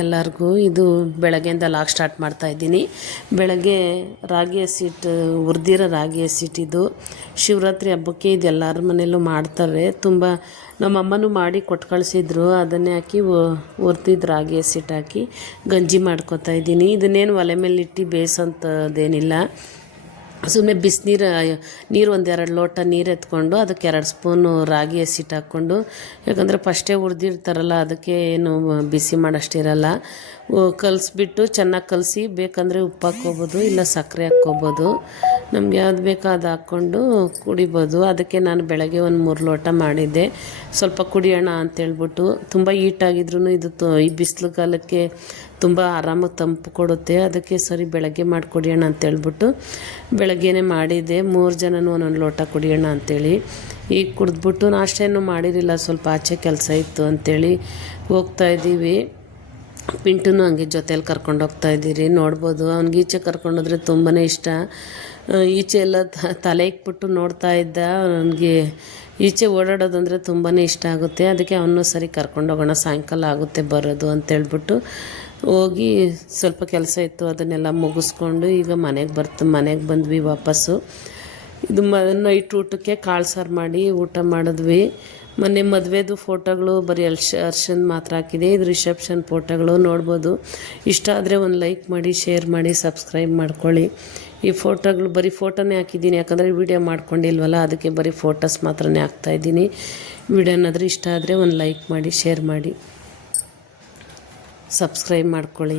ಎಲ್ಲರಿಗೂ ಇದು ಬೆಳಗ್ಗೆಯಿಂದ ಲಾಗ್ ಸ್ಟಾರ್ಟ್ ಮಾಡ್ತಾ ಇದ್ದೀನಿ. ಬೆಳಗ್ಗೆ ರಾಗಿ ಹಸಿಟ್ಟು ಹುರಿದಿರೋ ರಾಗಿ ಹಸಿಟ್ಟಿದ್ದು ಶಿವರಾತ್ರಿ ಹಬ್ಬಕ್ಕೆ ಇದು ಎಲ್ಲರ ಮನೆಯಲ್ಲೂ ಮಾಡ್ತಾರೆ. ತುಂಬ ನಮ್ಮಮ್ಮನೂ ಮಾಡಿ ಕೊಟ್ಟು ಕಳಿಸಿದ್ರು. ಅದನ್ನೇ ಹಾಕಿ ಹುರಿದಿದ್ದು ರಾಗಿ ಹಸಿಟ್ಟು ಹಾಕಿ ಗಂಜಿ ಮಾಡ್ಕೊತಾ ಇದ್ದೀನಿ. ಇದನ್ನೇನು ಒಲೆ ಮೇಲೆ ಇಟ್ಟು ಬೇಯಿಸೋಂಥದ್ದೇನಿಲ್ಲ. ಸುಮ್ಮನೆ ನೀರು ಒಂದೆರಡು ಲೋಟ ನೀರು ಎತ್ಕೊಂಡು ಅದಕ್ಕೆ 2 ಸ್ಪೂನು ರಾಗಿ ಹಸಿಟ್ಟು ಹಾಕ್ಕೊಂಡು, ಯಾಕಂದರೆ ಫಸ್ಟೇ ಹುರಿದಿರ್ತಾರಲ್ಲ ಅದಕ್ಕೆ ಏನು ಬಿಸಿ ಮಾಡೋಷ್ಟಿರಲ್ಲ. ಕಲಿಸ್ಬಿಟ್ಟು ಚೆನ್ನಾಗಿ ಕಲಸಿ ಬೇಕಂದರೆ ಉಪ್ಪು ಹಾಕ್ಕೋಬೋದು, ಇಲ್ಲ ಸಕ್ಕರೆ ಹಾಕ್ಕೋಬೋದು. ನಮ್ಗೆ ಯಾವ್ದು ಬೇಕೋ ಅದು ಹಾಕ್ಕೊಂಡು ಕುಡಿಬೋದು. ಅದಕ್ಕೆ ನಾನು ಬೆಳಗ್ಗೆ ಒಂದು 3 ಲೋಟ ಮಾಡಿದ್ದೆ. ಸ್ವಲ್ಪ ಕುಡಿಯೋಣ ಅಂತೇಳ್ಬಿಟ್ಟು. ತುಂಬ ಹೀಟಾಗಿದ್ರೂ ಇದು ಈ ಬಿಸಿಲು ಕಾಲಕ್ಕೆ ತುಂಬ ಆರಾಮಾಗಿ ತಂಪು ಕೊಡುತ್ತೆ. ಅದಕ್ಕೆ ಸರಿ ಬೆಳಗ್ಗೆ ಮಾಡಿ ಕುಡಿಯೋಣ ಅಂತೇಳ್ಬಿಟ್ಟು ಬೆಳಗ್ಗೆನೇ ಮಾಡಿದ್ದೆ. 3 ಜನನೂ ಒಂದೊಂದು ಲೋಟ ಕುಡಿಯೋಣ ಅಂಥೇಳಿ. ಈಗ ಕುಡಿದ್ಬಿಟ್ಟು ನಾಷ್ಟೇನು ಮಾಡಿರಲಿಲ್ಲ, ಸ್ವಲ್ಪ ಆಚೆ ಕೆಲಸ ಇತ್ತು ಅಂಥೇಳಿ ಹೋಗ್ತಾಯಿದ್ದೀವಿ. ಪಿಂಟುನು ಹಂಗೆ ಜೊತೇಲಿ ಕರ್ಕೊಂಡು ಹೋಗ್ತಾಯಿದ್ದೀರಿ, ನೋಡ್ಬೋದು. ಅವ್ನಿಗೆ ಈಚೆ ಕರ್ಕೊಂಡೋದ್ರೆ ತುಂಬಾ ಇಷ್ಟ. ಈಚೆ ಎಲ್ಲ ತಲೆ ಇಕ್ಬಿಟ್ಟು ನೋಡ್ತಾ ಇದ್ದ. ಅವನಿಗೆ ಈಚೆ ಓಡಾಡೋದಂದರೆ ತುಂಬಾ ಇಷ್ಟ ಆಗುತ್ತೆ. ಅದಕ್ಕೆ ಅವನು ಸರಿ ಕರ್ಕೊಂಡೋಗೋಣ, ಸಾಯಂಕಾಲ ಆಗುತ್ತೆ ಬರೋದು ಅಂತೇಳ್ಬಿಟ್ಟು ಹೋಗಿ ಸ್ವಲ್ಪ ಕೆಲಸ ಇತ್ತು ಅದನ್ನೆಲ್ಲ ಮುಗಿಸ್ಕೊಂಡು ಈಗ ಮನೆಗೆ ಬಂದ್ವಿ ವಾಪಸ್ಸು. ಇದು ನೈಟ್ ಊಟಕ್ಕೆ ಕಾಳು ಸಾರು ಮಾಡಿ ಊಟ ಮಾಡಿದ್ವಿ. ಮೊನ್ನೆ ಮದುವೆದು ಫೋಟೋಗಳು ಬರೀ ಅರ್ಶನ್ ಮಾತ್ರ ಹಾಕಿದೆ. ಇದು ರಿಸೆಪ್ಷನ್ ಫೋಟೋಗಳು ನೋಡ್ಬೋದು. ಇಷ್ಟ ಆದರೆ ಒಂದು ಲೈಕ್ ಮಾಡಿ, ಶೇರ್ ಮಾಡಿ, ಸಬ್ಸ್ಕ್ರೈಬ್ ಮಾಡ್ಕೊಳ್ಳಿ. ಈ ಫೋಟೋಗಳು ಬರೀ ಫೋಟೋನೇ ಹಾಕಿದ್ದೀನಿ, ಯಾಕಂದರೆ ವೀಡಿಯೋ ಮಾಡ್ಕೊಂಡಿಲ್ವಲ್ಲ, ಅದಕ್ಕೆ ಬರೀ ಫೋಟೋಸ್ ಮಾತ್ರನೇ ಹಾಕ್ತಾಯಿದ್ದೀನಿ. ವೀಡಿಯೋನಾದರೂ ಇಷ್ಟ ಆದರೆ ಒಂದು ಲೈಕ್ ಮಾಡಿ, ಶೇರ್ ಮಾಡಿ, ಸಬ್ಸ್ಕ್ರೈಬ್ ಮಾಡ್ಕೊಳ್ಳಿ.